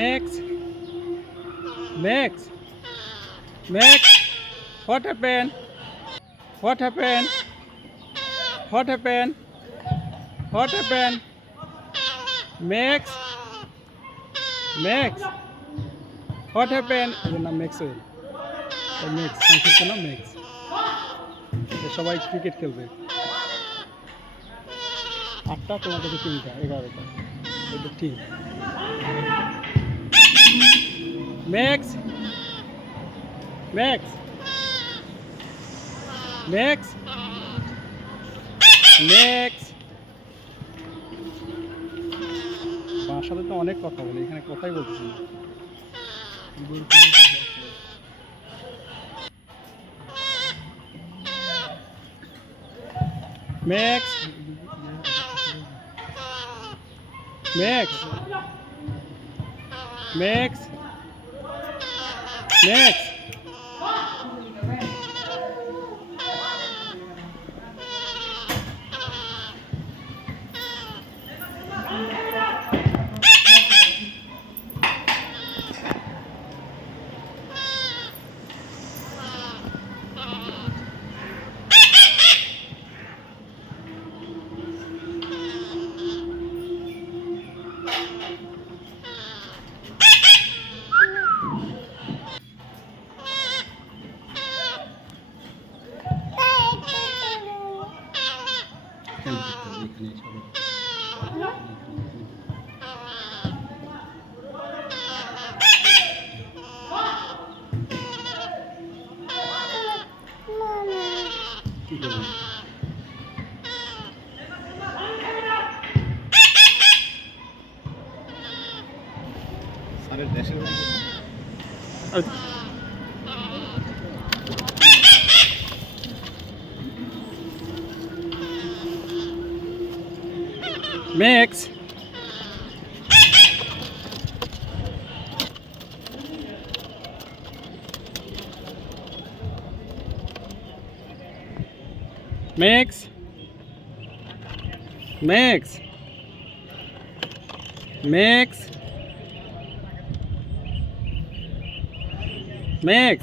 Max, Max, Max, what happened? What happened? What happened? What happened? Max, Max, what happened? এদের নাম max well. Max সংক্ষিপ্ত নাম ম্যাক্স। সবাই ক্রিকেট খেলবে। 8টা তোমার কাছে 3টা 11টা এদের team. Max, max, max, max. বাসাতে তো অনেক কথা বলে, এখানে কথাই বলতেছি না। Max, max, max, max. Max, Max, Max, Max, Max.